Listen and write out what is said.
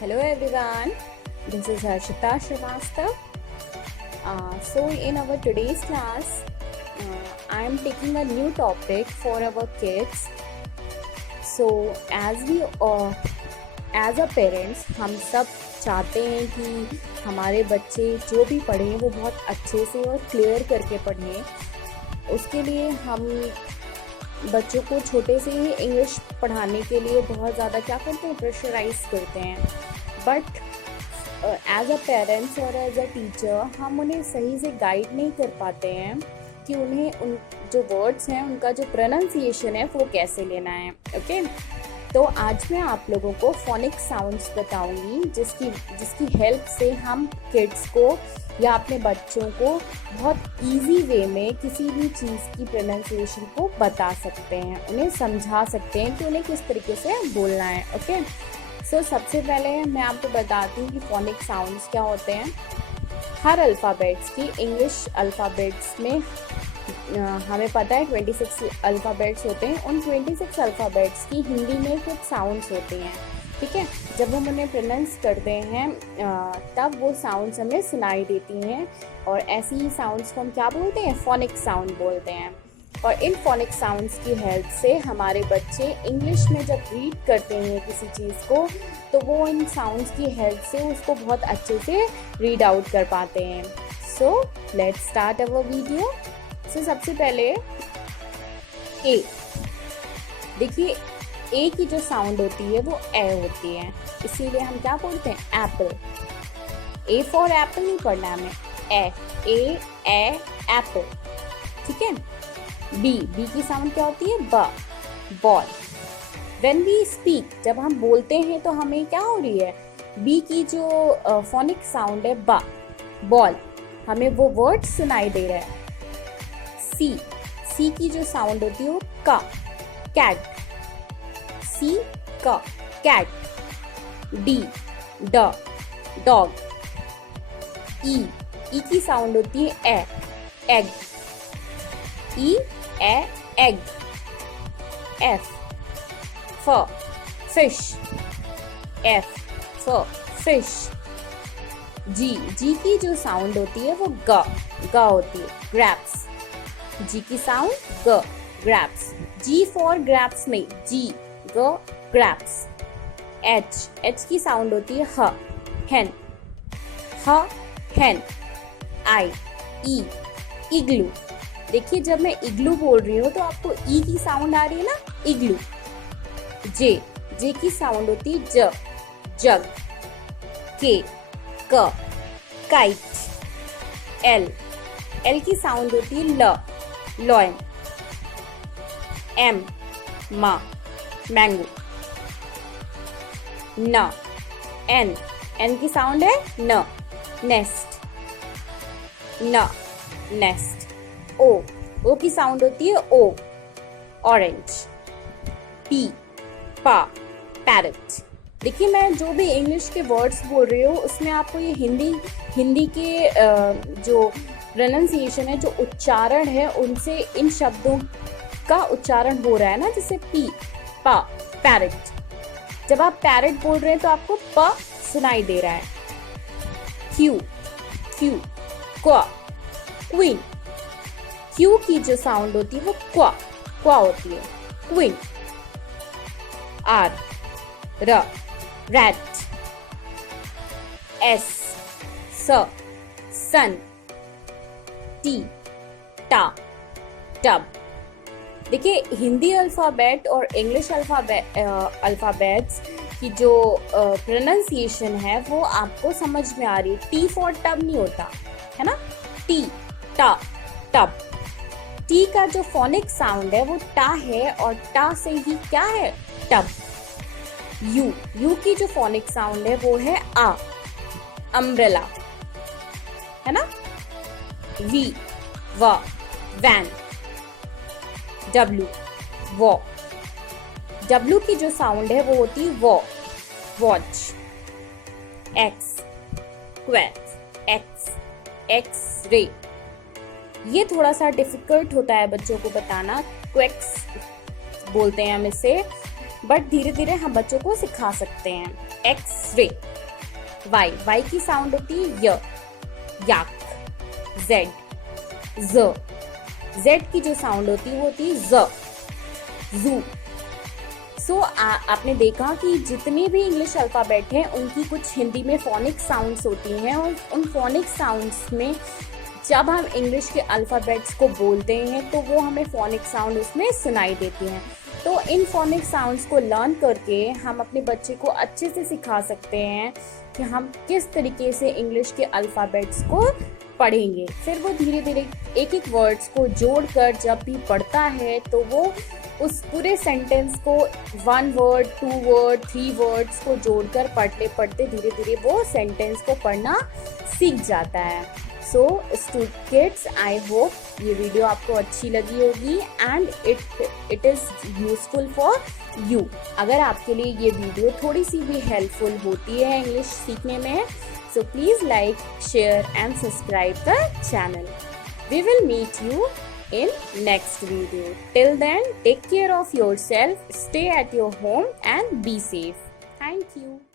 Hello everyone, this is Harshita Srivastav. In our today's class, I am taking a new topic for our kids. So as a parents, हम सब चाहते हैं कि हमारे बच्चे जो भी पढ़ें वो बहुत अच्छे से और क्लियर करके पढ़ें। उसके लिए हम बच्चों को छोटे से ही इंग्लिश पढ़ाने के लिए बहुत ज़्यादा क्या करते हैं, प्रेशराइज करते हैं। बट एज अ पेरेंट्स और एज अ टीचर हम उन्हें सही से गाइड नहीं कर पाते हैं कि उन्हें उन जो वर्ड्स हैं उनका जो प्रोनाउंसिएशन है वो कैसे लेना है। ओके, तो आज मैं आप लोगों को फोनिक साउंड्स बताऊंगी जिसकी हेल्प से हम किड्स को या अपने बच्चों को बहुत इजी वे में किसी भी चीज़ की प्रोनाउंसिएशन को बता सकते हैं, उन्हें समझा सकते हैं कि उन्हें किस तरीके से बोलना है। ओके, सो सबसे पहले मैं आपको बताती हूँ कि फोनिक साउंड्स क्या होते हैं। हर अल्फ़ाबेट्स की इंग्लिश अल्फ़ाबेट्स में हमें पता है 26 अल्फ़ाबेट्स होते हैं। उन 26 अल्फ़ाबेट्स की हिंदी में कुछ साउंड्स होते हैं, ठीक है। जब हम उन्हें प्रोनाउंस करते हैं तब वो साउंड्स हमें सुनाई देती हैं और ऐसी ही साउंड्स को हम क्या बोलते हैं, फोनिक साउंड बोलते हैं। और इन फोनिक साउंड्स की हेल्प से हमारे बच्चे इंग्लिश में जब रीड करते हैं किसी चीज़ को तो वो इन साउंड्स की हेल्प से उसको बहुत अच्छे से रीड आउट कर पाते हैं। So let's start our video. So सबसे पहले ए, देखिए ए की जो साउंड होती है वो ए होती है, इसीलिए हम क्या बोलते हैं, एप्पल। ए फॉर एप्पल नहीं पढ़ना हमें, ए एप्पल, ठीक है। बी की साउंड क्या होती है, ब, बॉल। व्हेन वी स्पीक, जब हम बोलते हैं तो हमें क्या हो रही है, बी की जो फोनिक साउंड है ब, बॉल, हमें वो वर्ड सुनाई दे रहा है। सी की जो साउंड होती है वो का, कैट, सी का, कैट। डी ड, डॉग। ई की साउंड होती है ए, एग, ई ए, egg. F fish, F fish. G की जो साउंड होती है वो ग होती है, ग्रैप्स। जी की साउंड ग, ग्रैप्स। जी फॉर ग्रैप्स नहीं, जी, ग, ग्रैप्स। एच की साउंड होती है ह, हेन, हेन। आई इग्लू। देखिए जब मैं इग्लू बोल रही हूँ तो आपको ई की साउंड आ रही है ना, इग्लू। जे की साउंड होती है ज, जग। क, काइट। एल की साउंड होती है ल, लॉयन। मा, मैंगो। एन की साउंड है न, नेस्ट, नेस्ट। ओ की साउंड होती है ओ, ऑरेंज। पा, पैरट। देखिए मैं जो भी इंग्लिश के वर्ड्स बोल रही हूँ उसमें आपको ये हिंदी के जो प्रोनाउंसिएशन है, जो उच्चारण है, उनसे इन शब्दों का उच्चारण हो रहा है ना, जैसे पी, पा, पैरट। जब आप पैरट बोल रहे हैं तो आपको प सुनाई दे रहा है। क्यू, क्वा, क्वीन। क्यू की जो साउंड होती है वो क्वा होती है, queen. R, rat. S, sun. T, tub. देखिए हिंदी अल्फ़ाबेट और इंग्लिश अल्फ़ाबेट्स की जो प्रोनाउंसिएशन है वो आपको समझ में आ रही है। टी फॉर टब नहीं होता है ना, टी, टब। टी का जो फोनिक साउंड है वो टा है और टा से ही क्या है, टब। यू की जो फोनिक साउंड है वो है आ, अम्ब्रेला, है ना। We, van. डब्ल्यू की जो साउंड है वो होती है वॉच। X ray. ये थोड़ा सा डिफिकल्ट होता है बच्चों को बताना, क्वेक्स बोलते हैं हम इसे। बट धीरे धीरे हम बच्चों को सिखा सकते हैं। एक्स-रे, वाई की साउंड होती है य, याक। जेड की जो साउंड होती है वो होती है ज, जू। सो आपने देखा कि जितने भी इंग्लिश अल्फ़ाबेट हैं उनकी कुछ हिंदी में फोनिक साउंड्स होती हैं, और उन फोनिक साउंड्स में जब हम इंग्लिश के अल्फ़ाबेट्स को बोलते हैं तो वो हमें फोनिक साउंड उसमें सुनाई देती हैं। तो इन फोनिक साउंड्स को लर्न करके हम अपने बच्चे को अच्छे से सिखा सकते हैं कि हम किस तरीके से इंग्लिश के अल्फ़ाबेट्स को पढ़ेंगे। फिर वो धीरे धीरे एक एक वर्ड्स को जोड़कर जब भी पढ़ता है तो वो उस पूरे सेंटेंस को 1 वर्ड, 2 वर्ड, 3 वर्ड्स को जोड़कर पढ़ते पढ़ते धीरे धीरे वो सेंटेंस को पढ़ना सीख जाता है। सो किड्स, आई होप ये वीडियो आपको अच्छी लगी होगी and it is useful for you. अगर आपके लिए ये वीडियो थोड़ी सी भी हेल्पफुल होती है इंग्लिश सीखने में, so please like, share and subscribe the channel. We will meet you in next video. Till then, take care of yourself, stay at your home and be safe. Thank you.